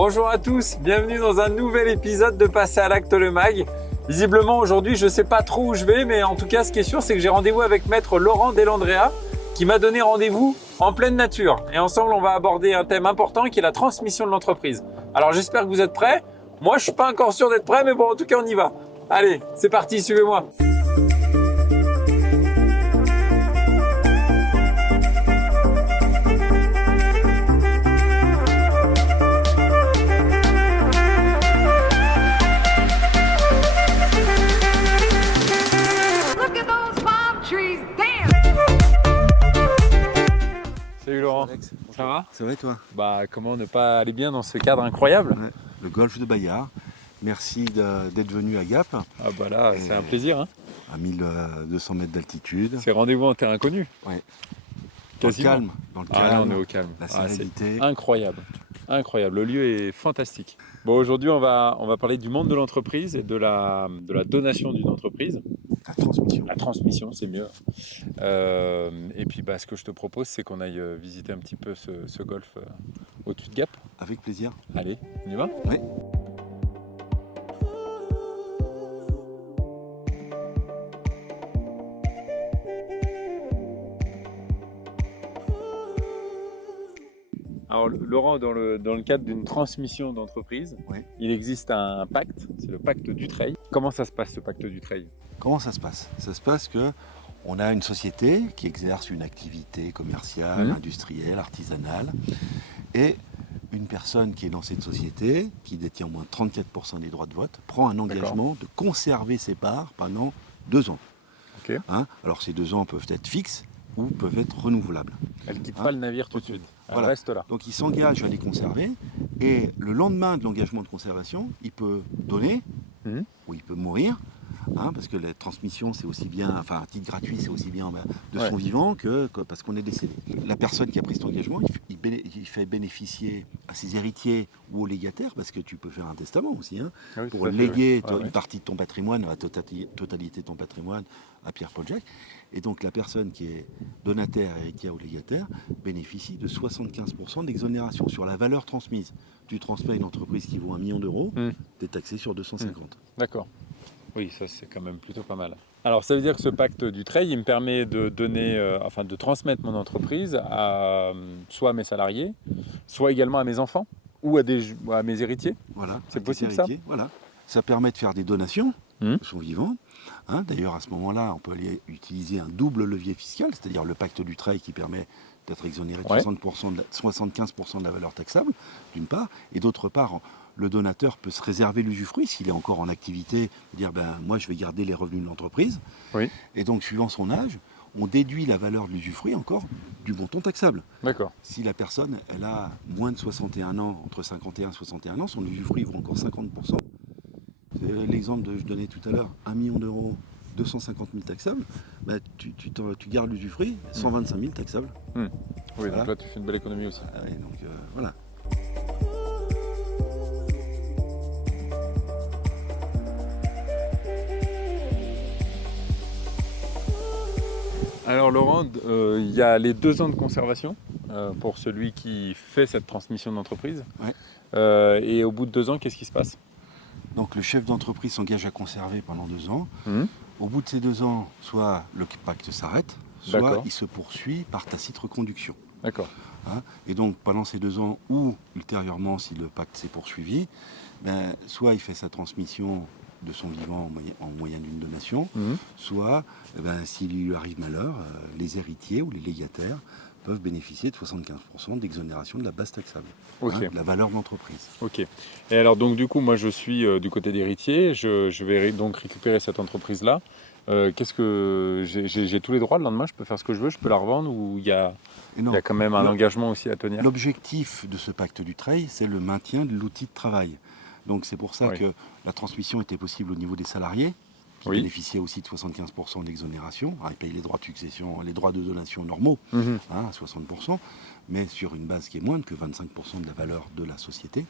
Bonjour à tous, bienvenue dans un nouvel épisode de Passer à l'acte le mag. Visiblement aujourd'hui je ne sais pas trop où je vais, mais en tout cas ce qui est sûr c'est que j'ai rendez-vous avec maître Laurent Delandrea qui m'a donné rendez-vous en pleine nature. Et ensemble on va aborder un thème important qui est la transmission de l'entreprise. Alors j'espère que vous êtes prêts. Moi je ne suis pas encore sûr d'être prêt, mais bon en tout cas on y va. Allez, c'est parti, suivez-moi. Salut Laurent, Alex, ça va? ça va et toi? Bah comment ne pas aller bien dans ce cadre incroyable? Ouais, le golfe de Bayard. Merci d'être venu à Gap, Ah bah là c'est un plaisir hein. à 1200 mètres d'altitude. C'est rendez-vous en terrain connu. Ouais. Quasiment. Dans le Ah là calme, on est au calme. la Ah, sérénité. c'est incroyable. Incroyable, le lieu est fantastique. Bon aujourd'hui on va parler du monde de l'entreprise et de la donation d'une entreprise. La transmission. La transmission, c'est mieux. Et puis ce que je te propose, c'est qu'on aille visiter un petit peu ce golfe au-dessus de Gap. Avec plaisir. Allez, on y va? Oui. Alors Laurent, dans le cadre d'une transmission d'entreprise, Ouais. il existe un pacte, c'est le pacte Dutreil. Comment ça se passe ce pacte Dutreil? Comment ça se passe? Ça se passe que on a une société qui exerce une activité commerciale, industrielle, artisanale, et une personne qui est dans cette société, qui détient au moins 34% des droits de vote, prend un engagement de conserver ses parts pendant 2 ans. Ok. Alors ces 2 ans peuvent être fixes ou peuvent être renouvelables. Elle quitte pas le navire tout de suite, elle Voilà. reste là. Donc il s'engage à les conserver, et le lendemain de l'engagement de conservation, il peut donner Mhm. ou il peut mourir, parce que la transmission c'est aussi bien, enfin un titre gratuit c'est aussi bien de son Ouais. vivant que parce qu'on est décédé. La personne qui a pris cet engagement, il fait bénéficier à ses héritiers ou aux légataires, parce que tu peux faire un testament aussi, Ah oui, pour tout à fait, léguer oui. Ouais, une ouais. partie de ton patrimoine, la totalité de ton patrimoine à Pierre-Paul Jacques. Et donc la personne qui est donataire, héritière ou légataire bénéficie de 75% d'exonération sur la valeur transmise. Tu transmets une entreprise qui vaut 1 million d'euros, tu es taxé sur 250. D'accord. Oui, ça c'est quand même plutôt pas mal. Alors ça veut dire que ce pacte Dutreil, il me permet de donner, de transmettre mon entreprise à soit à mes salariés, soit également à mes enfants ou à mes héritiers. Voilà, C'est à tes possible, ça? héritiers, voilà. Ça permet de faire des donations Mhm. de son vivant. D'ailleurs, à ce moment-là, on peut aller utiliser un double levier fiscal, c'est-à-dire le pacte Dutreil qui permet d'être exonéré de Ouais. 75% de la valeur taxable, d'une part, et d'autre part, le donateur peut se réserver l'usufruit s'il est encore en activité, dire moi je vais garder les revenus de l'entreprise. Oui. Et donc, suivant son âge, on déduit la valeur de l'usufruit encore du montant taxable. D'accord. Si la personne elle a moins de 61 ans, entre 51 et 61 ans, son usufruit vaut encore 50%. C'est l'exemple que je donnais tout à l'heure, 1 million d'euros, 250 000 taxables, tu gardes l'usufruit, 125 000 taxables. Oui, Voilà. donc là tu fais une belle économie aussi. Voilà. Alors Laurent, il y a les 2 ans de conservation pour celui qui fait cette transmission d'entreprise. Ouais. Et au bout de 2 ans, qu'est-ce qui se passe? Donc le chef d'entreprise s'engage à conserver pendant 2 ans. Mhm. Au bout de ces 2 ans, soit le pacte s'arrête, soit D'accord. il se poursuit par tacite reconduction. D'accord. Et donc pendant ces 2 ans, ou ultérieurement si le pacte s'est poursuivi, soit il fait sa transmission de son vivant en moyen d'une donation, Mhm. soit s'il lui arrive malheur, les héritiers ou les légataires peuvent bénéficier de 75% d'exonération de la base taxable, Ok. de la valeur de l'entreprise. Ok. Et alors donc du coup, moi je suis du côté d'héritier, je vais donc récupérer cette entreprise-là. Qu'est-ce que j'ai tous les droits le lendemain, je peux faire ce que je veux, je peux la revendre ou il y a Et non, quand même un le- engagement aussi à tenir? L'objectif de ce pacte Dutreil, c'est le maintien de l'outil de travail. Donc c'est pour ça Oui. que la transmission était possible au niveau des salariés, qui Oui. bénéficiaient aussi de 75% d'exonération. Ils payent les droits de succession, les droits de donation normaux, Mhm. à 60%, mais sur une base qui est moindre que 25% de la valeur de la société,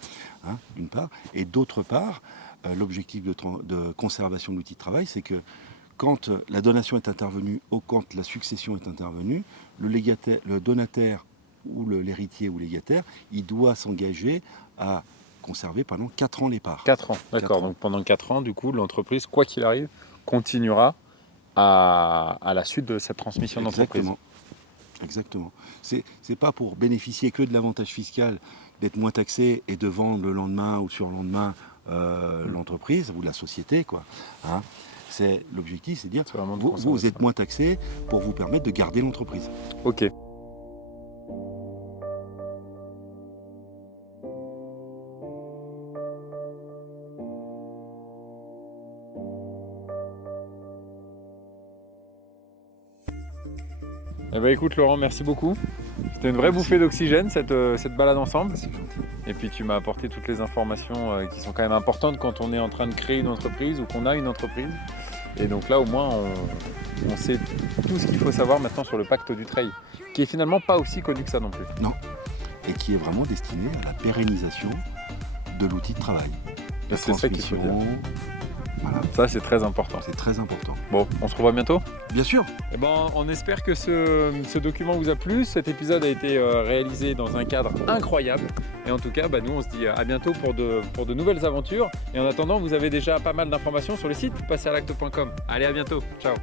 d'une part. Et d'autre part, l'objectif de conservation de l'outil de travail, c'est que quand la donation est intervenue ou quand la succession est intervenue, le donataire ou l'héritier ou légataire, il doit s'engager à conserver pendant 4 ans les parts. 4 ans, d'accord. 4 ans. Donc pendant 4 ans, du coup, l'entreprise, quoi qu'il arrive, continuera à la suite de cette transmission d'entreprise. Exactement. C'est pas pour bénéficier que de l'avantage fiscal d'être moins taxé et de vendre le lendemain ou le surlendemain l'entreprise ou la société, quoi. Hein. L'objectif, c'est de dire C'est vraiment de vous conserver êtes ça. moins taxé pour vous permettre de garder l'entreprise. Ok. Eh ben écoute Laurent, merci beaucoup. C'était une vraie Merci. bouffée d'oxygène cette balade ensemble. C'est gentil. Et puis tu m'as apporté toutes les informations qui sont quand même importantes quand on est en train de créer une entreprise ou qu'on a une entreprise. Et donc là au moins on sait tout ce qu'il faut savoir maintenant sur le pacte du trail, qui est finalement pas aussi connu que ça non plus. Et qui est vraiment destiné à la pérennisation de l'outil de travail. Et c'est ça qu'il faut dire. Voilà, Ça c'est très important. c'est très important. Bon, on se revoit bientôt. Bien sûr. Eh ben, on espère que ce document vous a plu. Cet épisode a été réalisé dans un cadre incroyable. Et en tout cas, nous on se dit à bientôt pour de nouvelles aventures. Et en attendant, vous avez déjà pas mal d'informations sur le site passeralacte.com. Allez, à bientôt. Ciao.